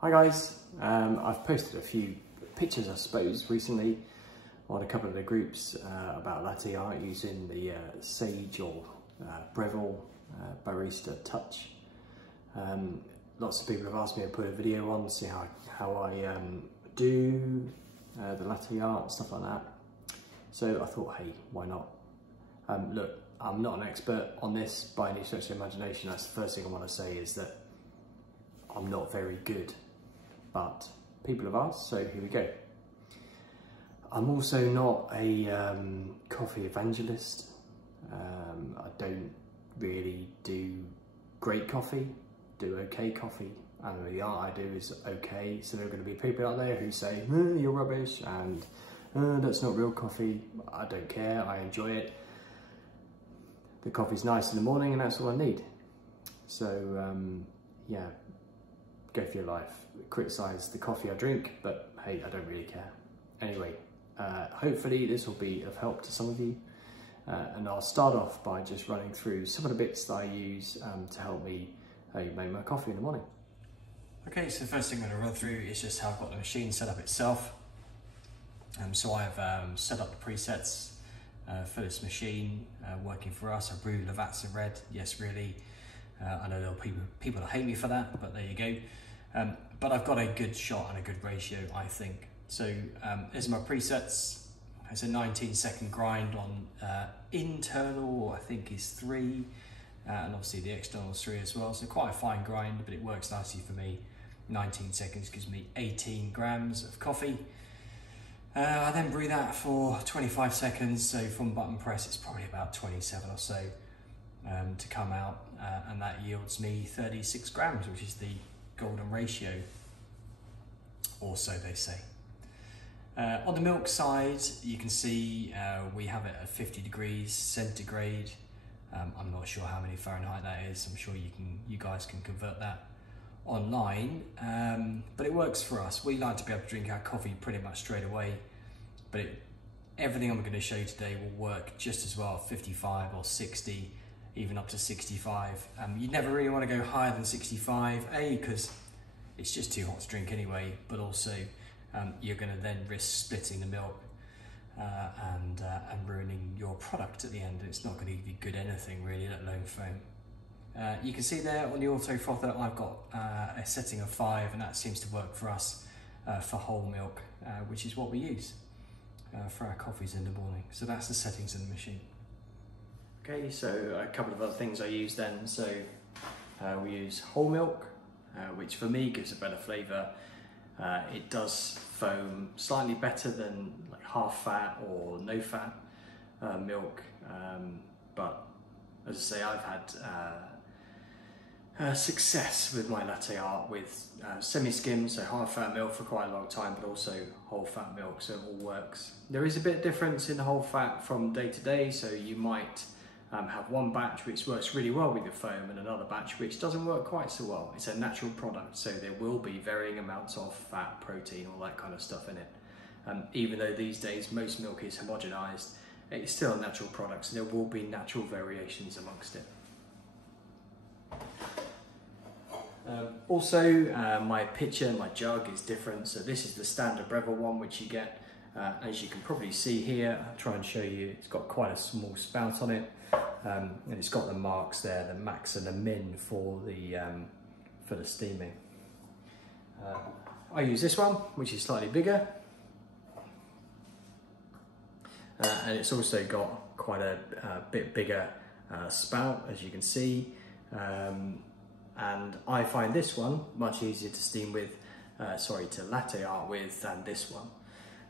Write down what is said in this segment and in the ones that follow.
Hi guys, I've posted a few pictures I suppose recently on a couple of the groups about latte art using the Sage or Breville Barista Touch. Lots of people have asked me to put a video on, see how I do the latte art and stuff like that. So I thought, hey, why not? Look, I'm not an expert on this by any stretch of imagination. That's the first thing I want to say, is that I'm not very good, but people have asked, so here we go. I'm also not a coffee evangelist. I don't really do great coffee, do okay coffee, and the art I do is okay. So there are going to be people out there who say, you're rubbish, and that's not real coffee. I don't care, I enjoy it. The coffee's nice in the morning and that's all I need. So yeah, go for your life. Criticise the coffee I drink, but hey, I don't really care. Anyway, hopefully this will be of help to some of you. And I'll start off by just running through some of the bits that I use to help me make my coffee in the morning. Okay, so the first thing I'm going to run through is just how I've got the machine set up itself. So I've set up the presets for this machine working for us. I brew Lavazza Red, yes really. I know there are people that hate me for that, but there you go. But I've got a good shot and a good ratio, I think. So here's my presets. It's a 19-second grind on internal, I think is 3, and obviously the external is 3 as well. So quite a fine grind, but it works nicely for me. 19 seconds gives me 18 grams of coffee. I then brew that for 25 seconds. So from button press, it's probably about 27 or so to come out, and that yields me 36 grams, which is the golden ratio, or so they say. On the milk side, you can see we have it at 50 degrees centigrade. I'm not sure how many Fahrenheit that is. I'm sure you guys can convert that online, but it works for us. We like to be able to drink our coffee pretty much straight away, but everything I'm going to show you today will work just as well at 55 or 60, even up to 65. You never really want to go higher than 65, because it's just too hot to drink anyway, but also you're going to then risk splitting the milk and ruining your product at the end. It's not going to give you good anything really, let alone foam. You can see there on the auto frother I've got a setting of 5, and that seems to work for us for whole milk, which is what we use for our coffees in the morning. So that's the settings in the machine. Okay, so a couple of other things I use then. So we use whole milk, which for me gives a better flavour. It does foam slightly better than like half fat or no fat milk, but as I say, I've had success with my latte art with semi-skim, so half fat milk for quite a long time, but also whole fat milk, so it all works. There is a bit of difference in the whole fat from day to day, so you might have one batch which works really well with your foam and another batch which doesn't work quite so well. It's a natural product, so there will be varying amounts of fat, protein, all that kind of stuff in it. Even though these days most milk is homogenized, it's still a natural product, so there will be natural variations amongst it. Also, my pitcher, my jug is different. So this is the standard Breville one, which you get. As you can probably see here, I'll try and show you, it's got quite a small spout on it. And it's got the marks there, the max and the min for the steaming. I use this one, which is slightly bigger. And it's also got quite a bit bigger spout, as you can see. And I find this one much easier to steam with, to latte art with than this one.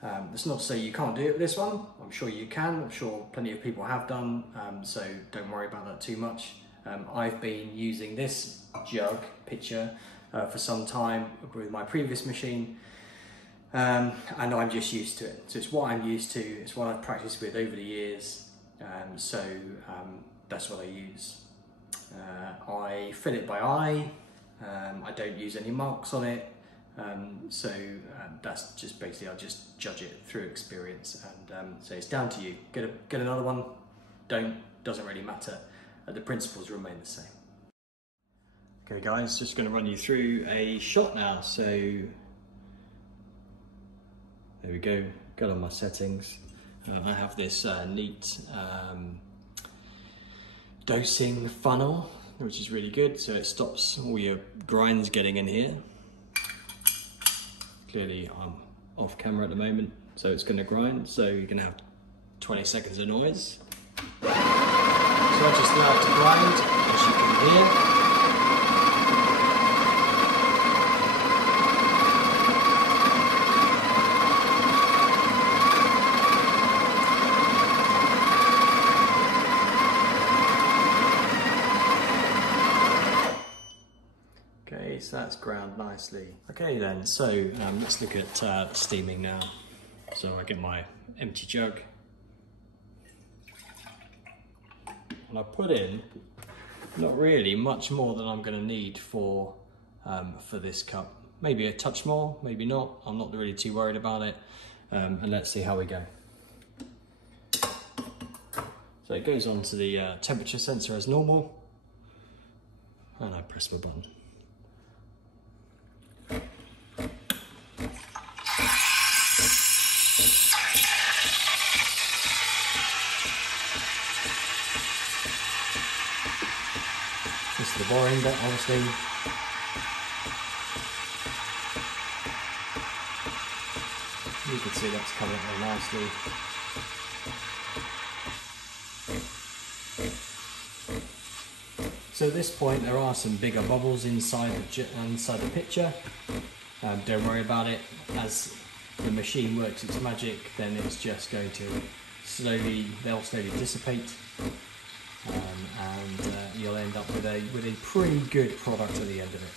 That's not to say you can't do it with this one. I'm sure you can. I'm sure plenty of people have done, so don't worry about that too much. I've been using this jug pitcher for some time with my previous machine, and I'm just used to it. So it's what I'm used to, it's what I've practiced with over the years, so that's what I use. I fill it by eye. I don't use any marks on it. That's just basically, I'll just judge it through experience, and so it's down to you. Get another one, doesn't really matter. The principles remain the same. Okay guys, just going to run you through a shot now. So there we go, got on my settings. I have this neat dosing funnel, which is really good, so it stops all your grinds getting in here. Clearly I'm off camera at the moment, so it's going to grind, so you're going to have 20 seconds of noise. So I just allow it to grind, as you can hear. Okay, so that's ground nicely. Okay then, so let's look at steaming now. So I get my empty jug and I put in not really much more than I'm going to need for this cup. Maybe a touch more, maybe not. I'm not really too worried about it. And let's see how we go. So it goes on to the temperature sensor as normal, and I press my button. This is the boring bit, obviously. You can see that's coming very nicely. So at this point there are some bigger bubbles inside the picture. Don't worry about it. As the machine works its magic, then it's just going to they'll slowly dissipate. And you'll end up with a pretty good product at the end of it.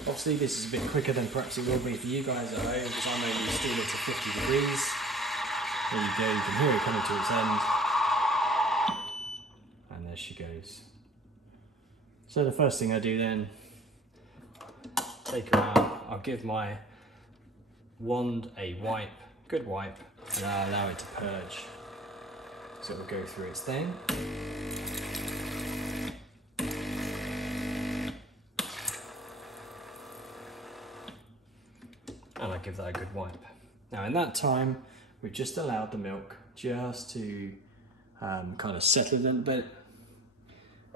Obviously this is a bit quicker than perhaps it will be for you guys at home, because I'm only steaming to 50 degrees. There you go, you can hear it coming to its end. And there she goes. So the first thing I do then, take her out, I'll give my wand a wipe, good wipe, and I'll allow it to purge. So it will go through its thing. And I give that a good wipe. Now in that time, we've just allowed the milk just to kind of settle a little bit.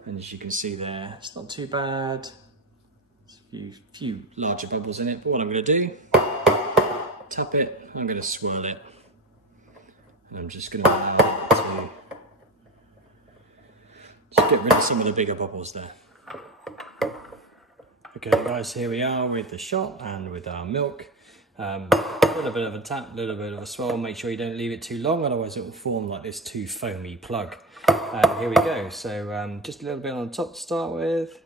And as you can see there, it's not too bad. There's a few larger bubbles in it, but what I'm going to do, tap it, I'm going to swirl it. And I'm just going to allow it to just get rid of some of the bigger bubbles there. Okay guys, here we are with the shot and with our milk. A little bit of a tap, a little bit of a swirl. Make sure you don't leave it too long, otherwise it will form like this too foamy plug. Here we go. So just a little bit on the top to start with.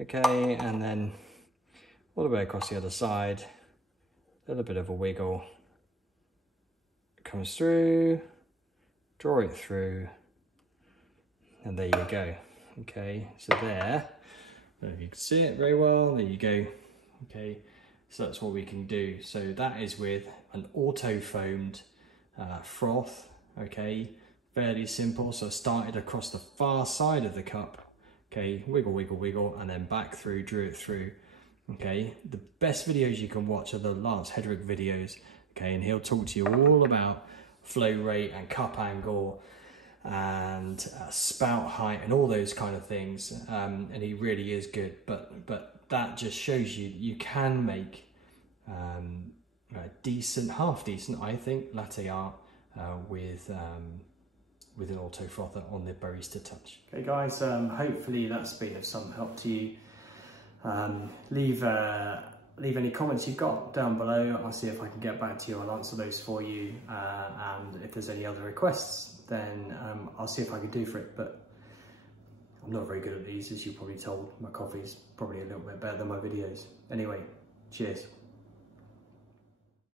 Okay, and then all the way across the other side. A little bit of a wiggle. Comes through, draw it through, and there you go. Okay, so there, I don't know if you can see it very well, there you go. Okay, so that's what we can do. So that is with an auto foamed froth. Okay, fairly simple. So I started across the far side of the cup. Okay, wiggle, wiggle, wiggle, and then back through, drew it through. Okay, the best videos you can watch are the Lance Hedrick videos. Okay, and he'll talk to you all about flow rate and cup angle and spout height and all those kind of things. And he really is good. But that just shows you can make a decent, half decent, I think, latte art with an auto frother on the Barista Touch. Okay, guys. Hopefully that's been of some help to you. Leave any comments you've got down below. I'll see if I can get back to you. I'll answer those for you. And if there's any other requests, then I'll see if I can do for it. But I'm not very good at these, as you probably told. My coffee's probably a little bit better than my videos. Anyway, cheers.